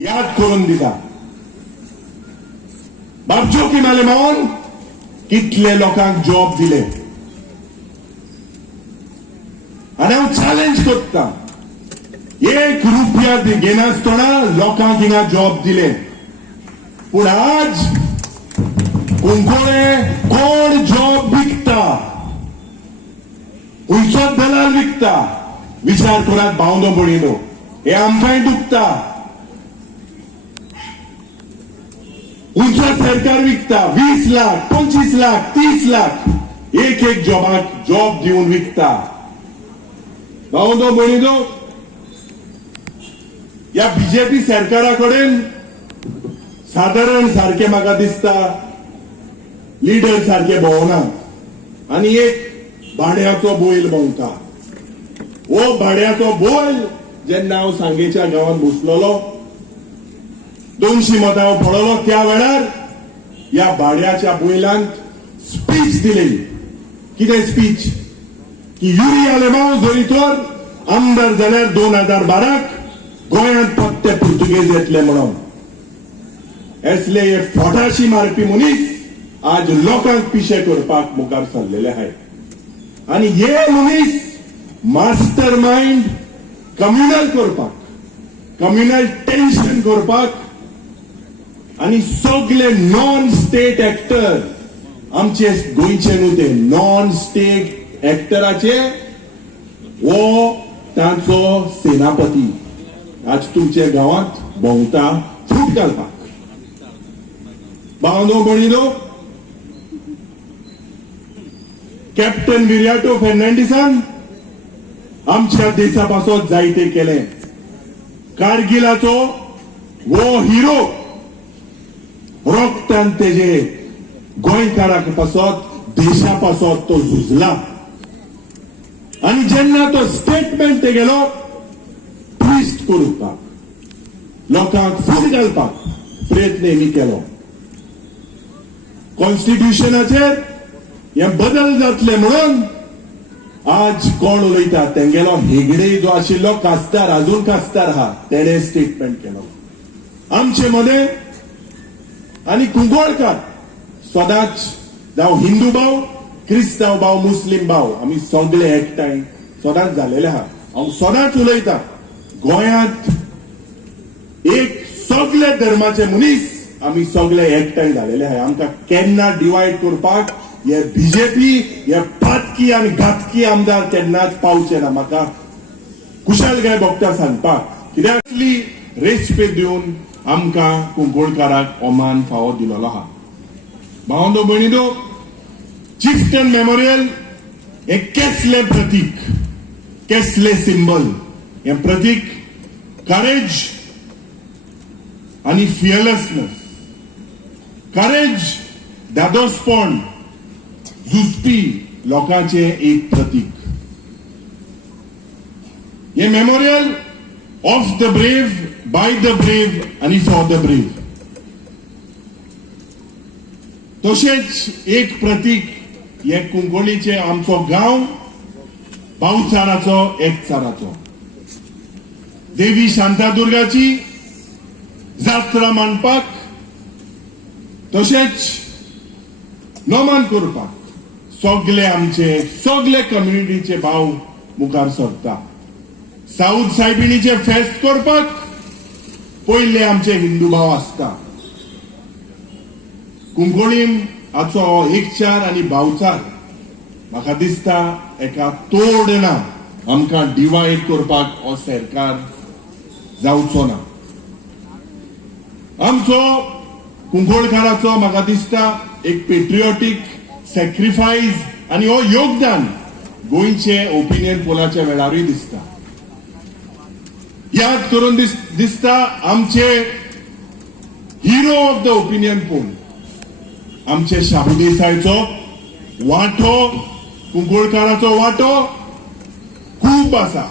याद करून दिता. बाबजो की मालेमावन कितले लोकांक जॉब दिले आणि हांव चॅलेंज करता, 1 रुपया घेनासतना लोकांक हिंगा जॉब दिले. पूण आज कुंकोळे कोण जॉब विकता, खंयचो दलाल विकता, विचार करात भावनो भयणीनो. हे आमकांय दुखता. खंयचो सरकार विकता 20 लाख 25 लाख 30 लाख एक जॉबाक जॉब दिवन विकता. भावनो भयणीनो, या बीजेपी सरकाराकडेन साधारण सारखे म्हाका दिसता लिडर सारखे भोवना आनी एक भाड्याचो बैल भोंवता. हो भाड्याचो बैल जेन्ना हांव सांगेच्या गांवांत बसलोलो 200 मतां हांव पळयलो, त्या वेळार या भाड्याच्या बैलांक स्पीच दिली. कितें स्पीच? की युरी आलेमांव जरी तर आमदार जाल्यार 2012 गोंयांत फक्त पुर्तुगेज येतले म्हणून. असले हे फोटाशी मारपी मनीस आज लोकांक पिशे करपाक मुखार सरलेले आहेत. आणि हे मनीस मास्टर माइंड कम्युनल करपाक, कम्युनल टेन्शन करपाक आणि सगळे नॉन स्टेट एक्टर आमचे गोंयचे न्हू ते नॉन स्टेट एक्टराचे वो तांचो सेनापती आज तुमच्या गावात भोंवता फूट घालपाक. भावनो भयणीनो, कॅप्टन विराटो फर्नांडिसान आमच्या देशापासून जायते केले. कारगिलाचो वो हिरो रोखतान तेजे गोंयकाराक पासत देशापासत तो झुजला. आणि जेन्ना तो स्टेटमेंट ते गेलो ट्विस्ट करपाक, लोकांक फूट घालपाक प्रयत्न हेणी केलो. कॉन्स्टिट्यूशनाचेर हे बदल जातले म्हणून आज कोण उलयता तेंगेलो हेगडे जो आशिल्लो खासदार, अजून खासदार आहा, तेणे स्टेटमेंट केलो. आमचे मध्ये आणि कुंकोळकार सदांच जावं हिंदू भाव, क्रिस्तांव भाव, मुस्लिम भाव, आमी सगळे एकठांय सदांच जालेले आहा. हांव सदांच उलयता, गोंयांत एक सगळे धर्माचे मनीस आमी सगळे एकठांय जालेले आहा. आमकां केन्ना डिवायड करपाक हे बीजेपी हे पातकी आनी घातकी आमदार केन्नाच पावचे ना. म्हाका कुशलकाय भोगता सांगपाक, कित्याक रेस्पेद दिवन आमकां कुंकोळकाराक ओमान फावो दिलोलो आहा. भावनो भयणीनो, चिफ्टन मेमोरियल हे कसले प्रतीक, कसले सिंबल. हे प्रतीक करेज आणि फियरलेसनेस, करेज दादोसपण झुजपी लोकांचे एक प्रतीक. हे memorial of the brave, by the brave आणि फॉर द ब्रेव. तशेंच एक प्रतीक हे कुंकोळीचे आमचो गांव भाऊचाराचो एकचाराचो. देवी शांतादुर्गाची जात्रा मांडपाक तशेंच नमन करपाक सगळे आमचे सगळे कम्युनिटीचे भाव मुखार सरता. साऊथ सायबिणीचे फेस्त करपाक पयले आमचे हिंदू भाव आसता. कुंकोळीम हाचो एकचार आनी भावचार म्हाका दिसता एका तोड ना. आमकां डिवायड करपाक हो सरकार जावचो ना. आमचो कुंकोळकाराचो म्हाका दिसता एक पेट्रियोटीक सॅक्रिफायस आनी हो योगदान गोंयचे ओपिनियन पोलाच्या वेळारूय दिसता. याद करून दिसता आमचे hero of the opinion poll आमचे शाबू देसायचो वांटो, कुंकोळकाराचो वांटो खूब आसा.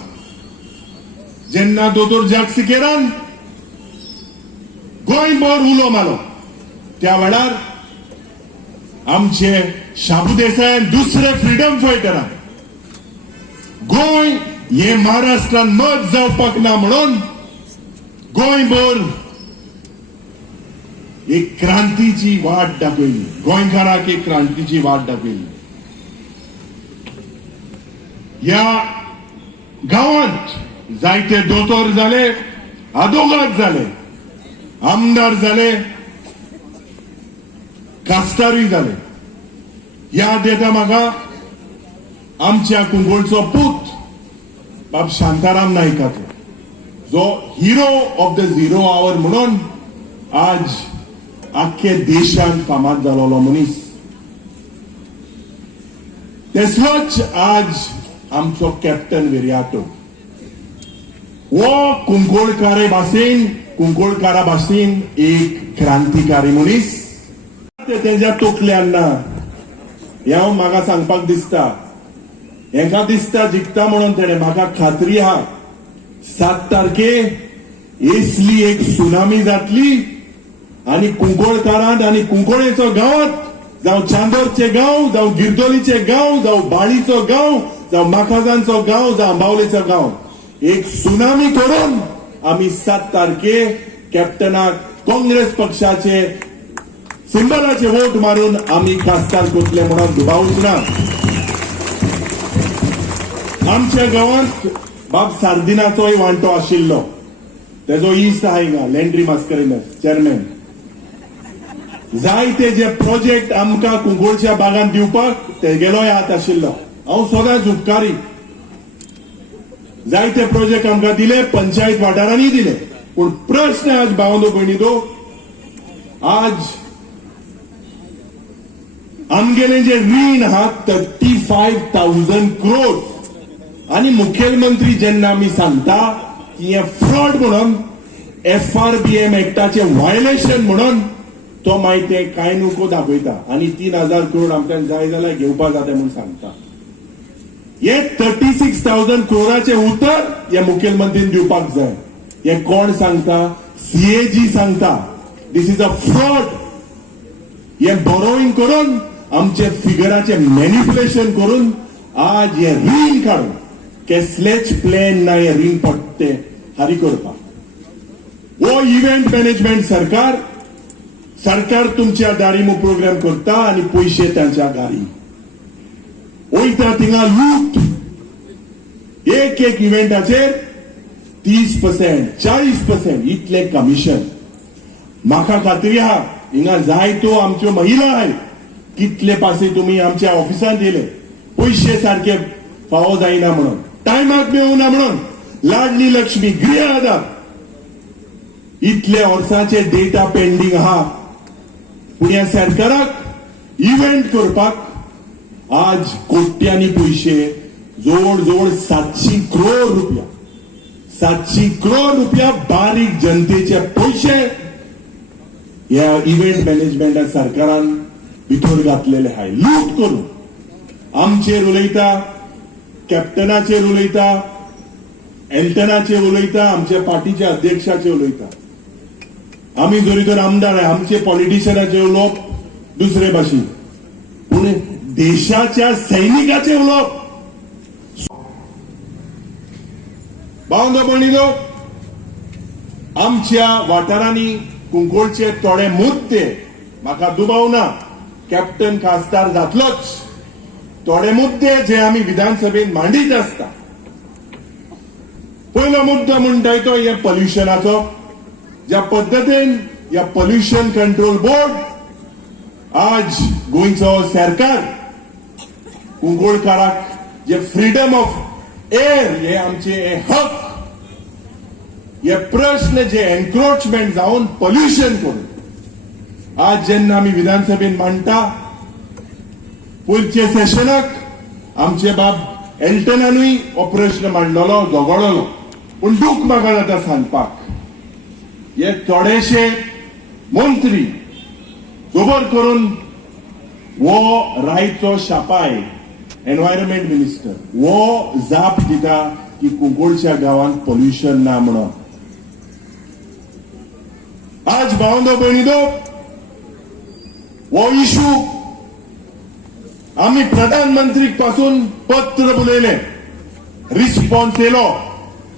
जेन्ना दोतोर जॅक सिकेरान गोंयभर उलो मारलो त्या वेळार आमचे शाबू देसायान दुसरे फ्रीडम फायटरान गोंय हे महाराष्ट्रान मत जावपाक ना म्हणून गोंयभर एक क्रांतीची वाट दाखयली, गोंयकारांक एक क्रांतीची वाट दाखयली. ह्या गांवांत जायते दोतोर जाले, आदोगाद जाले, आमदार जाले, कास्तारूय जाले. याद येता म्हाका आमच्या कुंकोळचो पूत बाब शांताराम नायकाचो, जो हिरो ऑफ द 0 आवर म्हणून आज आख्खे देशांत फामाद जालोलो मनीस. तेसलोच आज आमचो कॅप्टन विर्याटो. वो कुंकोळकारा भाशेन एक क्रांतिकारी मनीस. तेज्या तोकल्यान ना हे म्हाका सांगपाक दिसता. हेका दिसता जिखता म्हणून तेणे, म्हाका खात्री आहा 7 तारखे एसली एक सुनामी जातली आणि कुंकोळकारांत आणि कुंकोळेचो गांवांत, जावं चांदोरचे गांव, जावं गिरदोलीचे गांव, जावं बाळीचो गांव, जावं माखाजांचो गांव, जावं आंबावलेचो गांव, एक सुनामी करून आमी 7 तारखे कॅप्टनाक काँग्रेस पक्षाचे सिंबलाचे वोट मारून आमी खासदार करतले म्हणून दुबावूच ना. आमच्या गांवांत बाब सार्दिनाचोय वांटो आशिल्लो. तेजो इश्ट आहा हिंगा लँड्री मास्करेनस चेअरमॅन. जायते जे प्रोजेक्ट आमकां कुंकोळच्या बागान दिवपाक तेगेलोय हात आशिल्लो. हांव सदांच उपकारी. जायते प्रोजेक्ट आमकां दिले, पंचायत वाठारांनी दिले. पूण प्रश्न आज भावंदो भयणीचो, आज आमगेले जे रीण आहा 35,000 crore आणि मुखेलमंत्री जेन्ना आमी सांगता की हे फ्रॉड म्हणून, FRBM एक्टाचे व्हायोलेशन म्हणून, तो माहिती कांय नको दाखयता आणि 3,000 crore आमकां जाय जाल्यार घेवपा जाता म्हणून सांगता. हे 36,000 crore उतर हे मुखेलमंत्रीन दिवपाक जाय. हे कोण सांगता? CAG सांगता. दिस इज अ फ्रॉड. हे बोरोईंग करून, आमचे फिगराचे मॅनिप्युलेशन करून आज हे रीण काढून कसलेच प्लॅन ना हे रीण पडटे हारी करपाक. वो इव्हेंट मॅनेजमेंट सरकार तुमच्या दारीमो प्रोग्राम करता आणि पैसे त्यांच्या गारी वयता थिंगा लूट. एक इव्हेंटाचेर 30%, 40% इतले कमिशन. म्हाका खात्री आहा हिंगा जायतो आमच्यो महिला आहेत. कितले पासे तुम्ही आमच्या ऑफिसांत दिले, पैसे सारखे फावो जायना म्हणून, टायमाक मेळूना म्हणून, लाडली लक्ष्मी, गृह आधार, इतले वर्साचे डेटा पेंडिंग आहा. पूण ह्या सरकाराक इव्हेंट करपाक आज कोट्यांनी पैसे, जवळ जवळ 700 crore रुपया, 700 crore रुपया बारीक जनतेचे पैसे ह्या इव्हेंट मॅनेजमेंटा सरकारान भितर घातलेले आहे. लूट करून आमचेर उलयता, कॅप्टनाचेर उलयता, एल्टनाचेर उलयता, आमच्या पार्टीच्या अध्यक्षाचेर उलयता. आमी जरी तर आमदार आहे, आमचे पॉलिटिशियनाचे उलोवप दुसरे भाशेन, पूण देशाच्या सैनिकाचे उलोवप. भावंदो भयणीनो, आमच्या वाठारांनी कुंकोळचे थोडे मुद्दे, म्हाका दुबाव ना, कॅप्टन खासदार जातलोच, थोडे मुद्दे जे आमी विधानसभेत मांडीत आसता. पयलो मुद्दो म्हणटाय तो हे पोल्युशनाचो. ज्या पद्दतीन ह्या पोल्युशन कंट्रोल बोर्ड आज गोंयचो सरकार कुंकोळकाराक जे फ्रीडम ऑफ एअर, हे आमचे हक, हे प्रश्न जे एन्क्रोचमेंट जावन पोल्युशन करून आज जेन्ना आमी विधानसभेत मांडटा, पयरचे सेशनाक आमचे बाब एल्टनानूय हो प्रश्न मांडलेलो, झगडलो. पूण दूख म्हाका जाता सांगपाक, हे थोडेशे मंत्री जोबर करून वो रायचो शापाय एनवायरमेंट मिनिस्टर वो जाप दिता की कुंकोळच्या गांवांत पोल्युशन ना म्हणून. आज भावंदो भयणीनो, वो इशू आम्ही प्रधानमंत्री पासून पत्र बरयले, रिस्पॉन्स येलो.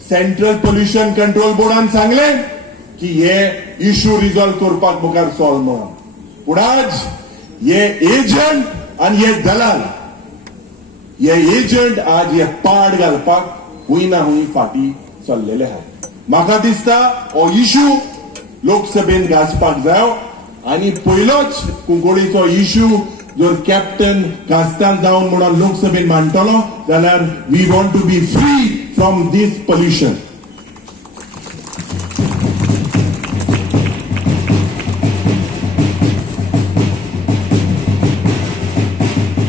सेंट्रल पोल्युशन कंट्रोल बोर्डान सांगले की हे इश्यू रिझॉल्व करपाक मुखार सॉल्व म्हणून. पूण आज हे एजंट आणि हे दलाल, हे एजंट आज हे पाड घालपाक हुंय ना हुंय फाटी चल्लेले आहात. म्हाका दिसता हो इश्यू लोकसभेत गाजपाक जाय आणि पयलोच कुंकळीचो इश्यू जर कॅप्टन कास्तान जावन म्हणून लोकसभेत मांडटलो जाल्यार we want to be free from this pollution.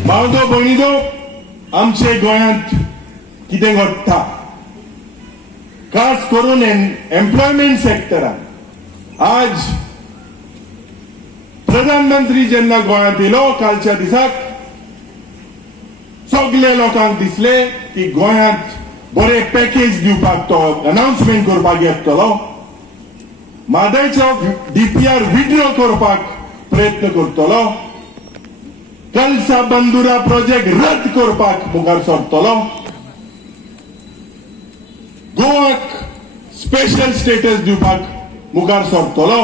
भावजो भयणीजो, आमचे गोंयांत कितें घडटा खास करून एम्प्लॉयमेंट सेक्टरान. आज प्रधानमंत्री जेन्ना गोंयांत येयलो कालच्या दिसाक सगळे लोकांक दिसले की गोंयांत बरे पॅकेज दिवपाक तो अनाउन्समेंट करपाक येतलो. म्हादयचो डीपीआर विड्रॉ करपाक प्रयत्न करतलो. कलसा बंदुरा प्रोजेक्ट रद्द करपाक मुखार सरतलो. गोवाक स्पेशल स्टेटस दिवपाक मुखार सरतलो.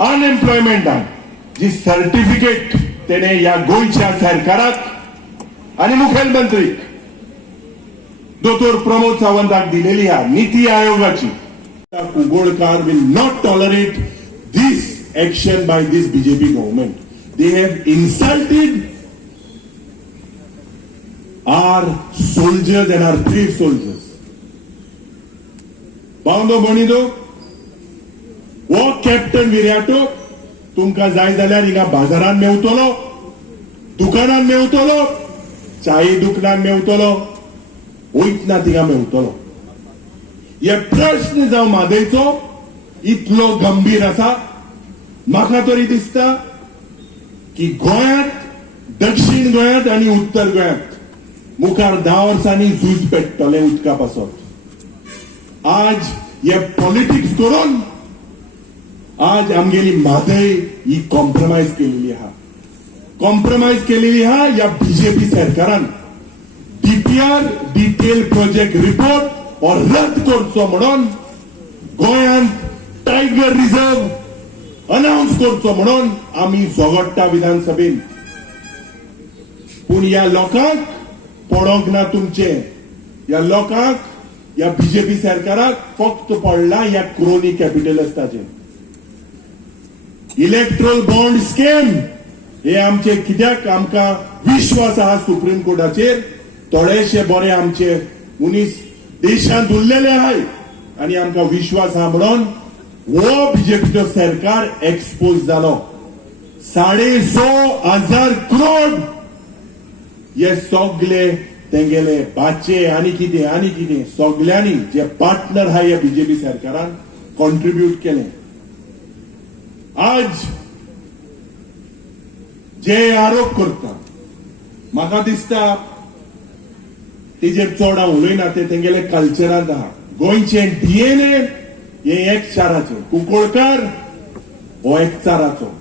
अनएम्प्लॉयमेंटान जी सर्टिफिकेट तेणे ह्या गोंयच्या सरकाराक आणि मुखेलमंत्रीक दोतोर प्रमोद सावंताक दिलेली आहा नीती आयोगाची. Kunkalkar will not tolerate this action by this BJP government. They have insulted our soldiers and our brave soldiers. बावंदो भणीदो, वो कॅप्टन विराटो तुमका जाय जाल्यार हिंगा बाजारान मेवतलो, दुकानान मेवतलो, चाये दुकानान मेवतलो, वयतना थिंगा मेवतलो. हे प्रश्न जावं म्हादयचो इतलो गंभीर आसा. म्हाका तरी दिसता की गोंयांत, दक्षिण गोंयांत आणि उत्तर गोंयांत मुखार 10 वर्सांनी झूज पेट्टले उदका पासत. आज हे पॉलिटिक्स करून आज आमगेली म्हादय ही कॉम्प्रोमाइज केलेली आहा. कॉम्प्रोमाइज केलेली आहा या बीजेपी सरकारान. डीपीआर डिटेल प्रोजेक्ट रिपोर्ट और रद्द करचो म्हणून गोंयांत टायगर रिझर्व अनाउन्स करचो म्हणून आम्ही झगडटा विधानसभेत. पूण ह्या लोकांक पडोंक ना तुमचे. ह्या लोकांक, ह्या बीजेपी सरकाराक फक्त पडला ह्या क्रोनी कॅपिटलिस्टाचे. इलेक्ट्रल बॉन्ड स्कीम हे आमचे कित्याक आमकां विश्वास आहा सुप्रीम कोर्टाचेर. थोडेशे बरे आमचे मनीस देशांत उरलेले आहाय आनी आमकां विश्वास आहा म्हणून वो बीजेपीचो सरकार एक्सपोज जालो. 650,000 करोड हे सगळे तेंगेले बाचे आनी कितें सगळ्यांनी जे पार्टनर आहा ह्या बीजेपी सरकारान कॉन्ट्रिब्यूट केले. आज जे आरोप करता म्हाका दिसता तेजेर चड हांव उलयना. ते तेंगेले कल्चरांत आहा. गोंयचे डीएनए हे एक चाराचो. कुंकळकार हो एक चाराचो.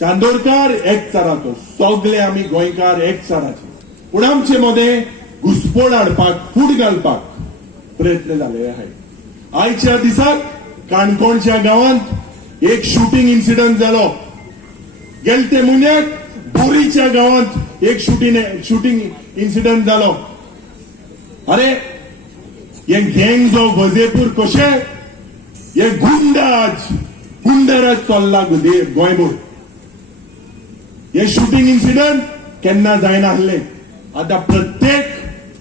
चांदोरकार एक चाराचो. सगळे आमी गोंयकार एक चाराचे. पूण आमचे मदें घुसपड हाडपाक, फूट घालपाक प्रयत्न जाले आहाय. आयच्या दिसाक काणकोणच्या गांवांत एक शूटिंग इन्सिडंट जालो. गेलते म्हयन्याक बोरीच्या गांवांत एक शूटिंग इन्सिडंट जालो. अरे हे गँग्स ऑफ वजेपूर कशे हे गुंडराज चल्ला गोंयभर. हे शूटिंग इन्सिडंट केन्ना जायना आसले. आता प्रत्येक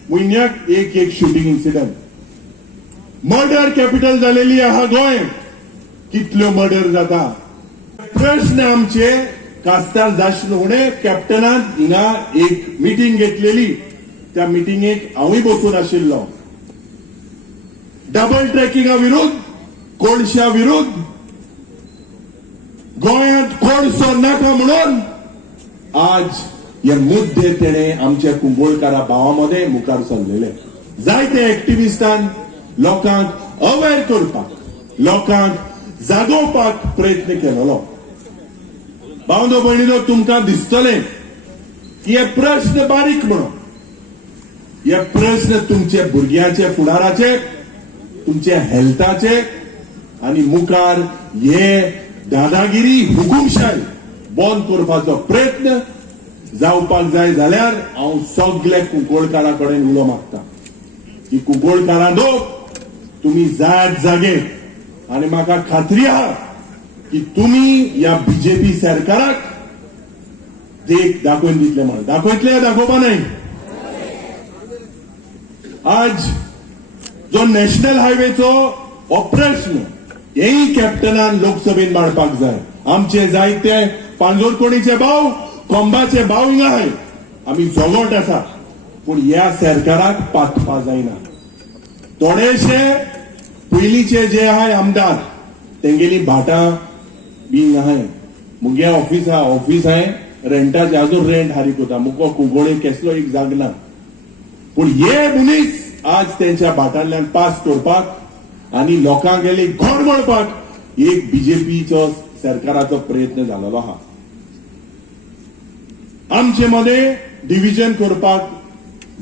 म्हयन्याक एक शूटिंग इन्सिडंट. मर्डर कॅपिटल जालेली आहा गोंय. कितल्यो मर्डर जाता. प्रश्न आमचे कास्तार जाशे कॅप्टनान हिंगा एक मिटींग घेतलेली. त्या मिटींगेक हांवूय बसून आशिल्लो. डबल ट्रॅकिंगा विरुद्ध, कोळशा विरुद्ध, गोंयांत कोळसो नाका म्हणून आज हे मुद्दे तेणे आमच्या कुंकळकारा भावामध्ये मुखार सरलेले. जायते एक्टिविस्टान लोकांक अवेअर करपाक, लोकांक जागोवपाक प्रयत्न केलेलो. भावंदो भयणीनो, तुमकां दिसतलें की हे प्रश्न बारीक म्हणून. हे प्रश्न तुमचे भुरग्याचे फुडाराचे, तुमचे हेल्थाचे, आणि मुखार हे दादागिरी हुकुमशाही बंद करपाचो प्रयत्न जावपाक जाय जाल्यार हांव सगळे कुंकोळकारां कडेन उलो मागता की कुंकोळकारांनो तुम्ही जायत जागे आणि म्हाका खात्री आहा की तुम्ही या बीजेपी सरकाराक देख दाखोवन दितले म्हणून दाखयतले दाखोवपा नाही. आज जो नॅशनल हायवेचो ऑपरेशन हेय कॅप्टनान लोकसभेत मांडपाक जाय. आमचे जायते पांजोरकोणीचे भाव कोंबाचे भाव हिंगा आहाय आमी जोगोट आसा पूण ह्या सरकाराक पातपा जायना. थोडेशे पयलींचे जे आहाय आमदार तेंगेली भाटां बी हिंगा आहाय. मुगे ऑफिस हांय रेंटाचे अजून रेंट हारीक होता मुको कुंकोळे केसलो एक जाग ना पूण हे मनीस आज त्यांच्या भाटांतल्यान पास करपाक आणि लोकांक गेले घर मोडपाक एक बीजेपीचो सरकाराचो प्रयत्न जाल्लो आहा. आमचे मध्ये डिव्हिजन करपाक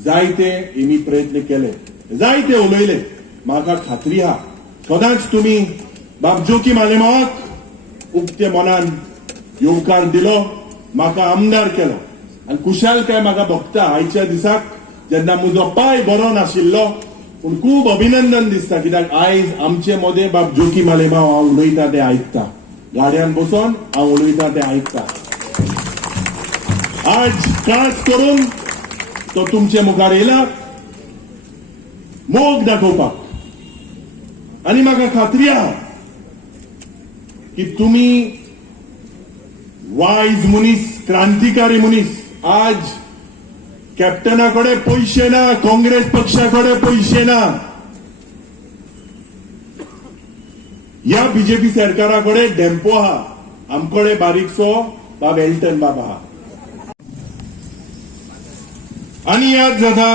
जायते हेमी प्रयत्न केले जायते उलयले. म्हाका खात्री आहा सदांच तुम्ही बाब जोकी मालेमावाक उक्ते मनान येवकार दिलो म्हाका आमदार केलो आणि कुशालकाय म्हाका भोगता. आयच्या दिसाक जेन्ना म्हजो पाय बरो नाशिल्लो पूण खूब अभिनंदन दिसता कित्याक आयज आमचे मदें बाब जोकी मालेमाव हांव उलयता ते आयकता गाडयान बसोन हांव उलयता ते आयकता. आज खास करून तो तुमचे मुखार येयला मोग दाखोवपाक आणि म्हाका खात्री आहा की तुम्ही वायज मनीस क्रांतिकारी मनीस. आज कॅप्टनाकडे पैसे ना काँग्रेस पक्षाकडे पैसे ना या बीजेपी सरकाराकडे डेम्पो आहा आमकडे बारीकसो बाब एल्टन बाब आहा. आणि याद जाता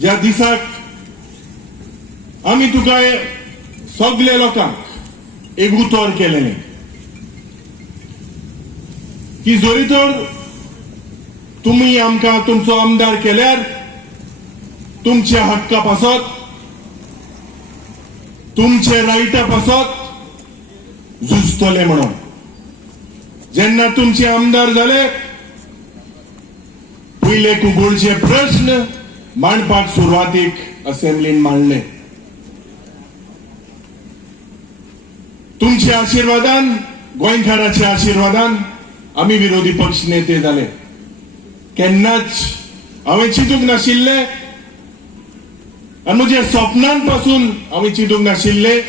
ज्या दिसाक आमी तुका सगळे लोकांक एक उतर केलेले की जरी तर तुम्ही आमकां तुमचो आमदार केल्यार तुमच्या हक्का पासत तुमचे रायटा पासत झुजतले म्हणून. जेन्ना तुमचे आमदार जाले पयले कुंकोळचे प्रश्न मांडपाक सुरवातीक असेंब्लीन मांडले. तुमच्या आशीर्वादान गोंयकाराच्या आशीर्वादान आमी विरोधी पक्ष नेते जाले. केन्नाच हांवें चिंतूंक नाशिल्ले आनी म्हज्या स्वप्नांत पासून हांवें चिंतूंक नाशिल्ले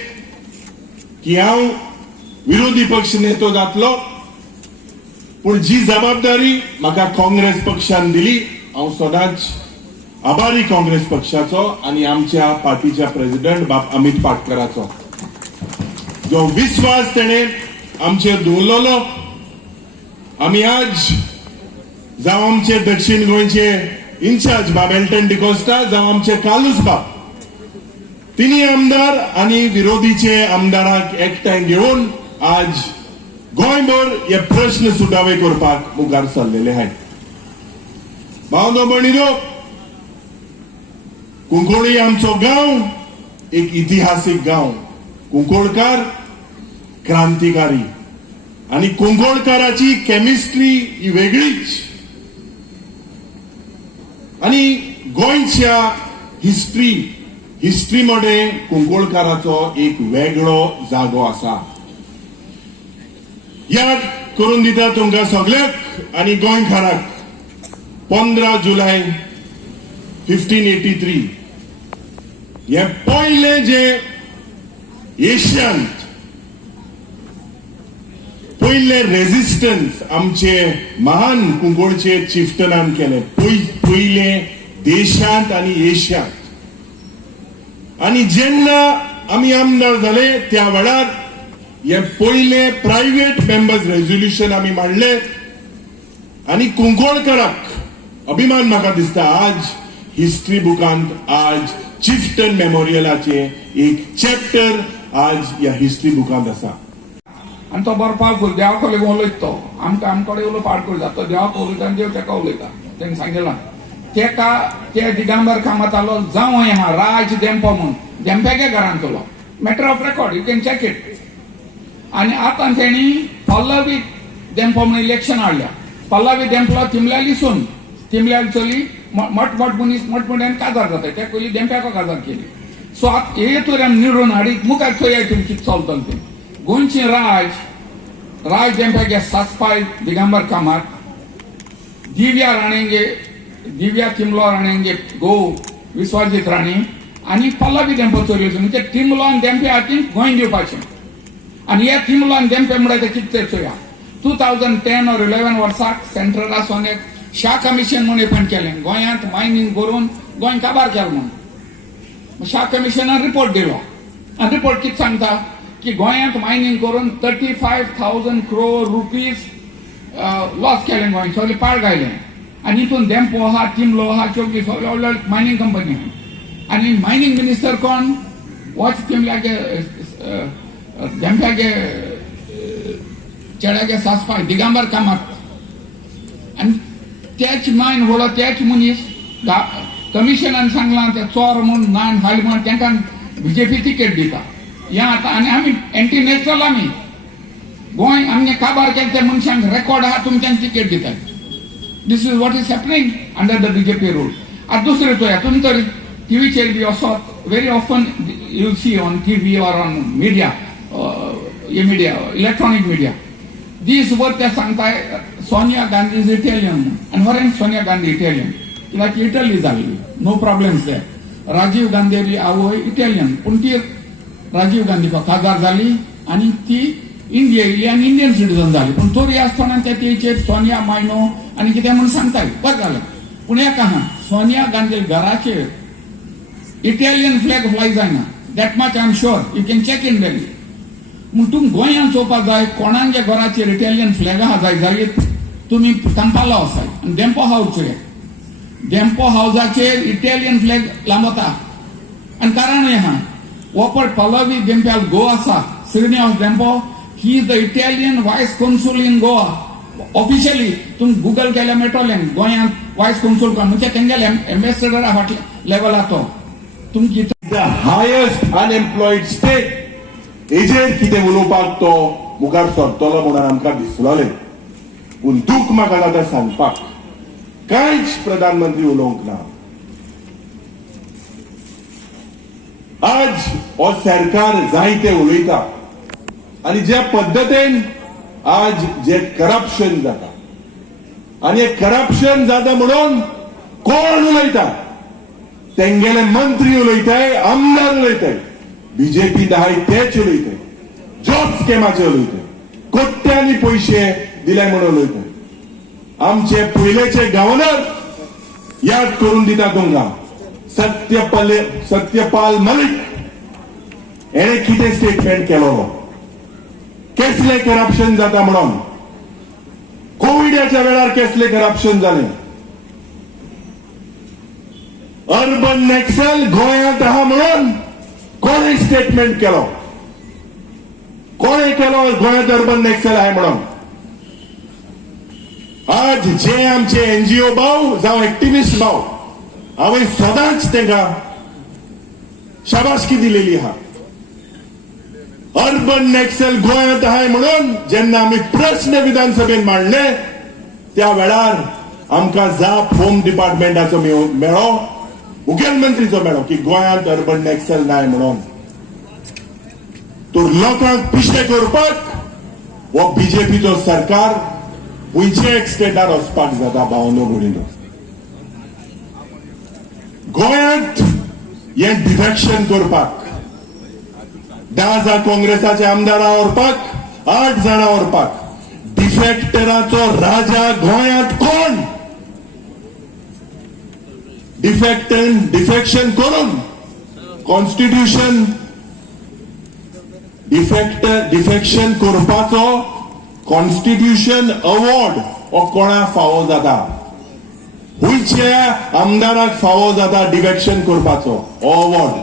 की हांव विरोधी पक्ष नेतो जातलो. पूण जी जबाबदारी म्हाका काँग्रेस पक्षान दिली हांव सदांच आभारी काँग्रेस पक्षाचो आनी आमच्या पार्टीच्या प्रेसिडेंट बाब अमित पाटकराचो. जो विश्वास तेणे आमचेर दवरलेलो आमी आज जावं आमचे दक्षिण गोंयचे इन्चार्ज बाब एल्टन डिकोस्टा जावं आमचे कालूस बाब तिनी आमदार आनी विरोधीचे आमदाराक एकठांय घेवन आज गोंयभर हे प्रश्न सुटावे करपाक मुखार सरलेले आहात. भावनो भयणीनो कुंकोळी आमचो गांव एक इतिहासीक गांव. कुंकोळकार क्रांतिकारी आणि कुंकोळकाराची केमिस्ट्री ही वेगळीच आणि गोंयच्या हिस्ट्री मध्ये कुंकोळकाराचो एक वेगळो जागो आसा. याद करून दिता तुमकां सगळ्याक आणि गोंयकाराक 15 जुलय 1583 हे पयले जे एशियंत पयले रेजिस्टन्स आमचे महान कुंकोळचे चिफ्टनान केले पयले देशांत आणि एशियांत. आणि जेन्ना आमी आमदार जाले त्या वेळार हे पयले प्रायव्हेट मेंबर्स रेझोल्युशन आमी मांडले आणि कुंकोळकाराक अभिमान म्हाका दिसता आज हिस्ट्री बुकांत आज चिफ्टन मेमोरियलाचे एक चॅप्टर आज ह्या हिस्ट्री बुकांत आसा. आणि तो बरो पाड करू देवा कडेन उलयता तो आमकां आमकडे उलो पाड करू जाता तो देवाक उलयता आनी देव तेका उलयता. तेणें सांगिल्लें ते दिगंबर कामातालो जावं आहा राज देंपो म्हूण देंप्याच्या घरांतलो matter of record you can check it. आणि आता त्यांनी पल्लवी देंपो म्हणून इलेक्शन हाडल्या. पल्लवी देंपलो तिमल्या लिसून तिमल्या चली मोठ मनीस मोठमोठ्यान काजार जाता त्या पयलीं देंप्याको काजार केली. सो आतां हे तोऱ्यान निवडून हाडीत मुखार चोया तुमी कितें चलतलें तें. गोंयची राज देंप्यागे सासपाय दिगंबर कामत, दिव्या तिमलो राणेंगे गो विश्वजीत राणी आनी पल्लवी देंपो चलयेचो म्हणजे तिमलो आनी देंपे हातीन गोंय दिवपाचें. आनी हे तिमलो आनी देंपे म्हणटा ते कितें तें चोया. 2010 or 11 वर्साक सेंट्रलासून एक शा कमिशन म्हणून एपॉयंट केलें. गोंयांत मायनिंग करून गोंय काबार केलें म्हणून शा कमिशनान रिपोर्ट दिलो. आनी रिपोर्ट कितें सांगता की गोंयांत मायनिंग करून 35,000 crore रुपीज लॉस केलें गोंय सगळें पाड घायलें. आनी हितून देंपो आहा तिमलो आहा चौकी सगळे व्हडले मायनिंग कंपनी आहा. आनी मायनिंग मिनिस्टर कोण वॉच तिमल्यागे देंप्यागे चेड्यागे सासपाय दिगंबर कामत. आनी त्याच मायन व्हडलो त्याच मनीस कमिशनान सांगलां ते चोर म्हूण नान हाल म्हूण तांकां बीजेपी तिकेट दिता. हें आतां आनी आमी एंटी नॅचरल आमी गोंय आमगे काबार केले त्या मनशांक रेकॉर्ड आहा तुमच्यांक तिकेट दितात. This is what is happening under the BJP rule. आतां दुसरें चोया तुमी तर टीव्हीचेर बी वचत very often you see on TV or on media media electronic media दीस वर ते सांगताय सोनिया गांधी इज इटालियन. आनी खरें सोनिया गांधी इटालियन कित्याक इटली जाल्ली no problems there. Rajiv Gandhi आवय इटालियन पूण ती राजीव गांधी खासदार जाली आनी ती इंडिया येयली आनी इंडियन सिटीजन जाली. पूण तोरी आसतना त्या तेचेर सोनिया मायनो आनी कितें म्हूण सांगताय बरें जालें. पूण एक आहा सोनिया गांधी घराचेर इटालियन फ्लॅग फ्लाय जायना. That much I am sure you can check in daily. म्हूण तुमी गोंयांत चोवपाक जाय कोणागे घराचेर इटालियन फ्लॅग आहा जाय जाल्यार तुमी कांपाला वसाय आनी देंपो हावस चोया. देंपो हावजाचेर इटालियन फ्लॅग लांबता आनी कारणूय आहा. वॉपर पल्लवी देंप्याल गोवा आसा Shrinivas Dempo he is the Italian vice consul in Goa. Officially तुमी गुगल केल्यार मेळटलें गोंयांत वायस कॉन्सूल कोण म्हणजे तेंगेले एम्बेसेडर फाटल्या लेवलार तो तुमची द हायेस्ट अनएम्प्लॉयड स्टेट हेजेर कितें उलोवपाक तो मुखार सरतलो म्हणून आमकां दिसलोलें. पूण दूख म्हाका जाता सांगपाक कांयच प्रधानमंत्री उलोवंक ना. आज हो सरकार जायते उलयता आनी ज्या पद्दतीन आज जे करप्शन जाता आनी हे करप्शन जाता म्हणून कोण उलयता तेंगेले मंत्री उलयताय आमदार उलयताय बीजेपी आहाय तेच उलयताय जॉब स्कॅमाचे उलयताय कोट्यांनी पयशे दिले म्हणून उलयताय. आमचे पयलेचे गव्हर्नर याद करून दिता तुमकां सत्यपाल मलिक हेणे कितें स्टेटमेंट केलो कसले करप्शन जाता म्हणून. कोविडाच्या वेळार कसले करप्शन जालें. अर्बन नॅक्सल गोंयांत आहा म्हणून कोणे स्टेटमेंट केलो. कोणे केलो गोंयांत अर्बन नॅक्सल आहाय म्हणून. आज जे आमचे एनजीओ भाव जावं एक्टिव्हिस्ट भाव हांवें सदांच तांकां शाबासकी दिलेली आहा. अर्बन नॅक्सल गोंयांत आहाय म्हणून जेन्ना आमी प्रश्न विधानसभेत मांडले त्या वेळार आमकां जाप होम डिपार्टमेंटाचो मेळो मुखेलमंत्रीचो मेळो की गोंयांत अर्बन नॅक्सल नाय म्हणून. तर लोकांक पिशे करपाक हो बीजेपीचो सरकार खंयचे एक्सटेंडार वचपाक जाता भावनो घडीनो. गोंयांत हे डिफेक्शन करपाक 10 काँग्रेसाचे आमदारां व्हरपाक 8 जाणां व्हरपाक डिफेक्टराचो राजा गोंयांत कोण. डिफेक्शन करून कॉन्स्टिट्यूशन डिफेक्शन करपाचो कॉन्स्टिट्यूशन अवॉर्ड हो कोणाक फावो जाता. खंयच्या आमदाराक फावो जाता डिफेक्शन करपाचो हो अवॉर्ड.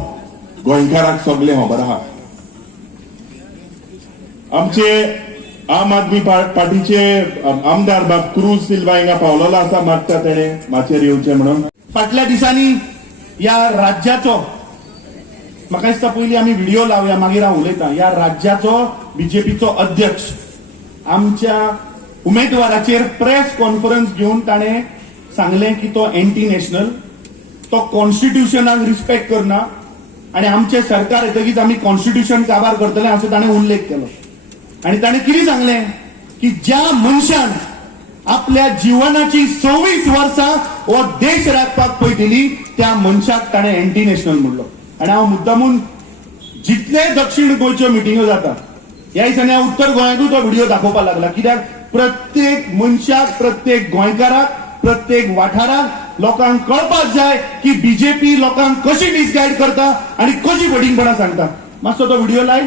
गोंयकाराक सगळे खबर आहा. आमचे आम आदमी पार्टीचे आमदार बाब क्रूज सिल्वा हिंगा पावलेलो आसा. मागता तेणे माचेर येवचें म्हणून. फाटल्या दिसांनी या राज्याचो म्हाका दिसता पयलीं आमी व्हिडिओ लावया मागीर हांव उलयतां. ह्या राज्याचो बीजेपीचो अध्यक्ष आमच्या उमेदवाराचेर प्रेस कॉन्फरन्स घेवन ताणें सांगलें की तो एंटी नॅशनल, तो कॉन्स्टिट्युशनाक रिस्पेक्ट करना आनी आमचें सरकार येतकीच आमी कॉन्स्टिट्युशन काबार करतले असो ताणें उल्लेख केलो. आनी ताणें कितें सांगलें की ज्या मनशान आपल्या जिवनाची 26 वर्सां हो देश राखपाक पळय दिली त्या मनशाक ताणें एंटी नॅशनल म्हणलो. आनी हांव मुद्दामून जितले दक्षिण गोंयच्यो मिटिंगो जाता ह्या दिसांनी हांव उत्तर गोंयाकूय तो व्हिडिओ दाखोवपाक लागला. कित्याक प्रत्येक मनशाक, प्रत्येक गोंयकाराक, प्रत्येक वाठाराक लोकांक कळपाक जाय की बीजेपी लोकांक कशी मिसगायड करता आणि कशी फटिंगपणां सांगता. मातसो तो व्हिडिओ लाय.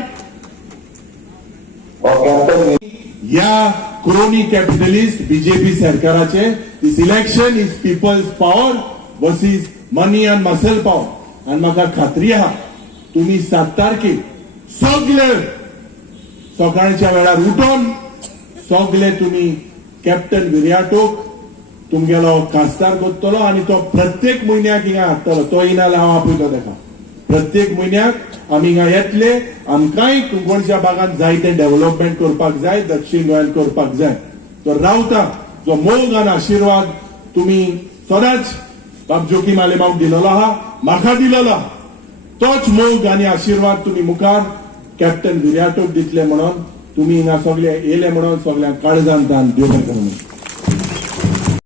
या क्रोनी कॅपिटलिस्ट बीजेपी सरकाराचे this election is people's power versus money and muscle power. आणि म्हाका खात्री आहा तुम्ही 7 तारखेक सगळे सकाळच्या वेळार उठून सगळे तुम्ही कॅप्टन विराटोक तुमगेलो खासदार करतलो आणि तो प्रत्येक म्हयन्याक हिंगा हाडटलो. तो इनाल हांव आपयलो ताका. प्रत्येक म्हयन्याक आमी हिंगा येतले. आमकांय कुंकणच्या भागात जायते डेव्हलपमेंट करपाक जाय, दक्षिण गोंयांत करपाक जाय. तो रावता जो मोग आनी आशिर्वाद तुम्ही सदांच बाब जोकी मालेमाक दिलेलो आहा, म्हाका दिलेलो आहा. तोच मोग आनी आशिर्वाद तुम्ही मुखार कॅप्टन विराटोक दितले म्हणून तुम्ही हिंगा सगळे येले म्हणून सगळ्यांक काळजांत देव बरें करूं.